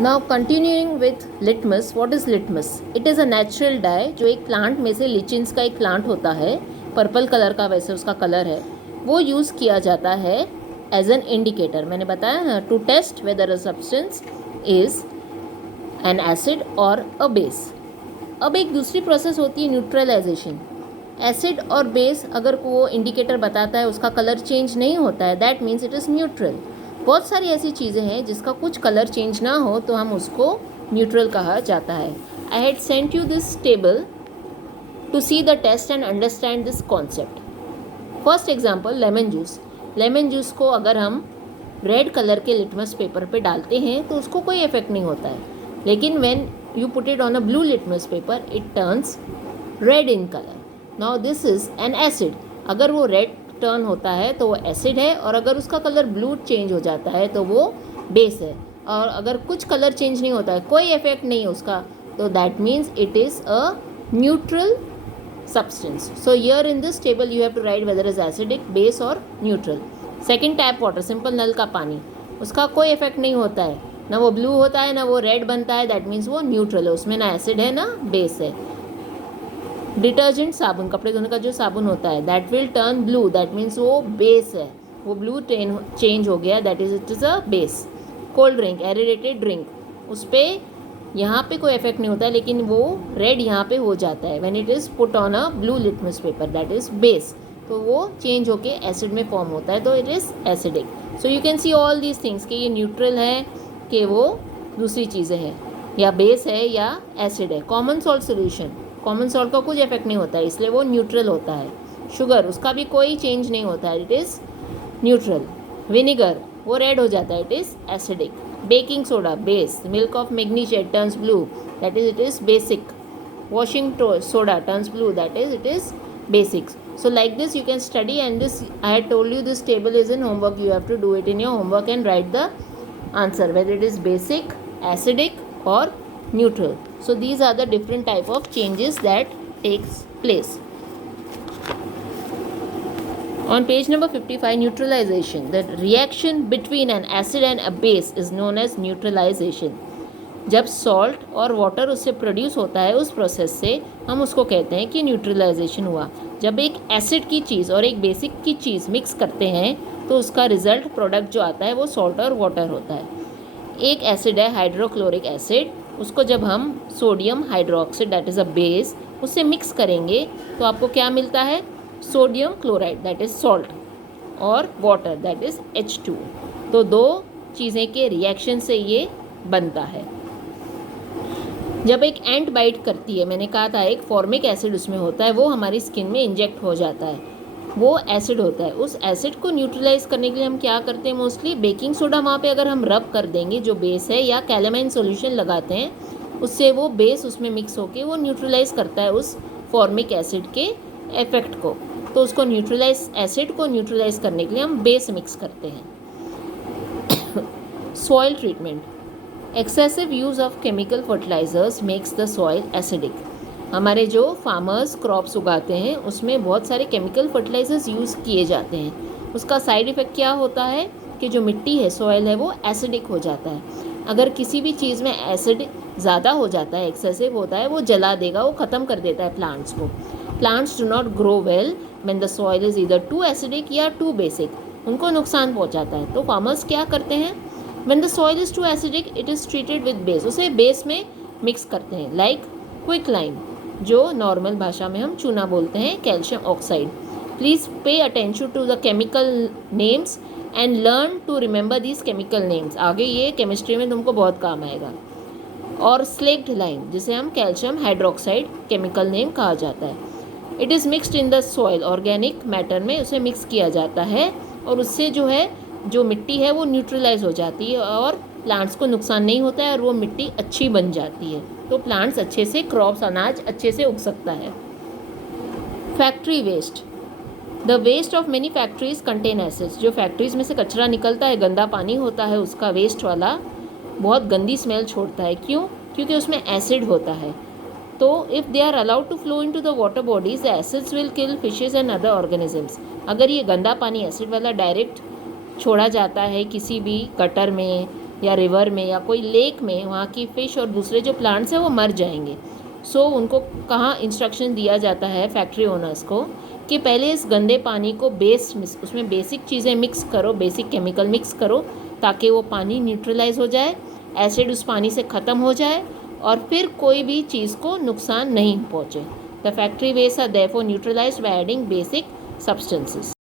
Now continuing with litmus. What is litmus? It is a natural die जो एक plant में से लिचिन्स का एक प्लांट होता है, पर्पल कलर का वैसे उसका कलर है, वो यूज़ किया जाता है एज एन इंडिकेटर. मैंने बताया ना, to test whether a substance is an acid और अ बेस. अब एक दूसरी प्रोसेस होती है न्यूट्रलाइजेशन. एसिड और बेस अगर वो इंडिकेटर बताता है उसका कलर चेंज नहीं होता है, that means it is neutral. बहुत सारी ऐसी चीज़ें हैं जिसका कुछ कलर चेंज ना हो तो हम उसको न्यूट्रल कहा जाता है. I had sent you this table to see the test and understand this concept. First example, lemon juice. Lemon juice को अगर हम रेड कलर के लिटमस पेपर पे डालते हैं तो उसको कोई इफेक्ट नहीं होता है, लेकिन when you put it on a blue litmus paper it turns red in color. now this is an acid. अगर वो रेड टर्न होता है तो वो एसिड है, और अगर उसका कलर ब्लू चेंज हो जाता है तो वो बेस है. और अगर कुछ कलर चेंज नहीं होता है, कोई इफेक्ट नहीं है उसका, तो that means it is a neutral substance. So here in this table you have to write whether is acidic, base or neutral. Second, tap water, simple नल का पानी, उसका कोई इफेक्ट नहीं होता है, ना वो ब्लू होता है ना वो रेड बनता है, दैट मीन्स वो न्यूट्रल है, उसमें ना एसिड है ना बेस है. डिटर्जेंट, साबुन, कपड़े धोने का जो साबुन होता है, that will turn blue, that means वो बेस है, वो ब्लू चेंज हो गया, that is it is a base. Cold drink, aerated drink, उस पर यहाँ पे कोई इफेक्ट नहीं होता है, लेकिन वो रेड यहाँ पे हो जाता है when it is put on a blue litmus paper, that is base, तो वो चेंज होके एसिड में फॉर्म होता है, तो it is acidic. So you can see all these things कि ये न्यूट्रल है कि वो दूसरी चीज़ें हैं, या बेस है या एसिड है. Common salt solution, common salt का कुछ इफेक्ट नहीं होता है, इसलिए वो न्यूट्रल होता है. शुगर, उसका भी कोई चेंज नहीं होता है, इट इज़ न्यूट्रल. विनेगर, वो रेड हो जाता है, it is acidic. Baking soda, base. Milk of magnesia turns blue, that is it is basic. Washing soda turns blue, that is it is basics. So like this you can study, and this I had told you this table is in homework, you have to do it in your homework and write the answer whether it is basic, acidic or neutral. So these are the different type of changes that takes place. On page number 55, neutralization. The reaction between an acid and a base is known as neutralization. जब salt और water उससे produce होता है उस process से, हम उसको कहते हैं कि न्यूट्रलाइजेशन हुआ. जब एक एसिड की चीज़ और एक बेसिक की चीज़ मिक्स करते हैं तो उसका रिजल्ट प्रोडक्ट जो आता है वो सॉल्ट और वाटर होता है. एक एसिड है हाइड्रोक्लोरिक एसिड, उसको जब हम sodium hydroxide that is a base उससे मिक्स करेंगे तो आपको क्या मिलता है? Sodium chloride that is salt, और वाटर दैट इज़ H2. तो दो चीज़ें के रिएक्शन से ये बनता है. जब एक एंट बाइट करती है, मैंने कहा था एक फॉर्मिक एसिड उसमें होता है, वो हमारी स्किन में इंजेक्ट हो जाता है, वो एसिड होता है. उस एसिड को न्यूट्रलाइज करने के लिए हम क्या करते हैं? मोस्टली बेकिंग सोडा वहाँ पे अगर हम रब कर देंगे जो बेस है, या कैलेमाइन सॉल्यूशन लगाते हैं, उससे वो बेस उसमें मिक्स होके वो न्यूट्रलाइज करता है उस फॉर्मिक एसिड के इफेक्ट को. तो उसको न्यूट्रलाइज, एसिड को न्यूट्रलाइज करने के लिए हम बेस मिक्स करते हैं. Soil treatment. Excessive use of chemical fertilizers makes the soil acidic. हमारे जो फार्मर्स क्रॉप्स उगाते हैं उसमें बहुत सारे केमिकल फर्टिलाइजर्स यूज़ किए जाते हैं. उसका साइड इफ़ेक्ट क्या होता है कि जो मिट्टी है, सॉइल है, वो एसिडिक हो जाता है. अगर किसी भी चीज़ में एसिड ज़्यादा हो जाता है, एक्सेसिव होता है, वो जला देगा, वो ख़त्म कर देता है प्लांट्स को. Plants do not grow well when the soil is either too acidic या टू बेसिक. उनको नुकसान पहुँचाता है. तो फार्मर्स क्या करते हैं? When the soil is too acidic, it is treated with base. उसे बेस में मिक्स करते हैं, लाइक क्विक लाइम, जो नॉर्मल भाषा में हम चूना बोलते हैं, calcium oxide. Please pay attention to the chemical names and learn to remember these chemical names. आगे ये केमिस्ट्री में तुमको बहुत काम आएगा. और स्लेक्ड लाइम, जिसे हम कैल्शियम हाइड्रोक्साइड केमिकल नेम कहा जाता है. It is mixed in the soil, organic matter में उसे मिक्स किया जाता है, और उससे जो है जो मिट्टी है वो न्यूट्रलाइज हो जाती है, और प्लांट्स को नुकसान नहीं होता है, और वो मिट्टी अच्छी बन जाती है. तो प्लांट्स अच्छे से, क्रॉप्स, अनाज अच्छे से उग सकता है. Factory waste. The waste of many factories contain acids. जो फैक्ट्रीज में से कचरा निकलता है, गंदा पानी होता है उसका, वेस्ट वाला, बहुत गंदी स्मेल छोड़ता है. क्यों? क्योंकि उसमें एसिड होता है. तो if they are allowed to flow into the water bodies, the acids will kill fishes and other organisms. अगर ये गंदा पानी एसिड वाला डायरेक्ट छोड़ा जाता है किसी भी गटर में या रिवर में या कोई लेक में वहाँ की फ़िश और दूसरे जो प्लांट्स हैं वो मर जाएंगे। सो उनको कहाँ इंस्ट्रक्शन दिया जाता है फैक्ट्री ओनर्स को कि पहले इस गंदे पानी को उसमें बेसिक चीज़ें मिक्स करो, बेसिक केमिकल मिक्स करो, ताकि वो पानी न्यूट्रलाइज हो जाए, एसिड उस पानी से ख़त्म हो जाए और फिर कोई भी चीज़ को नुकसान नहीं पहुँचे। The factory waste are therefore neutralized by adding basic substances.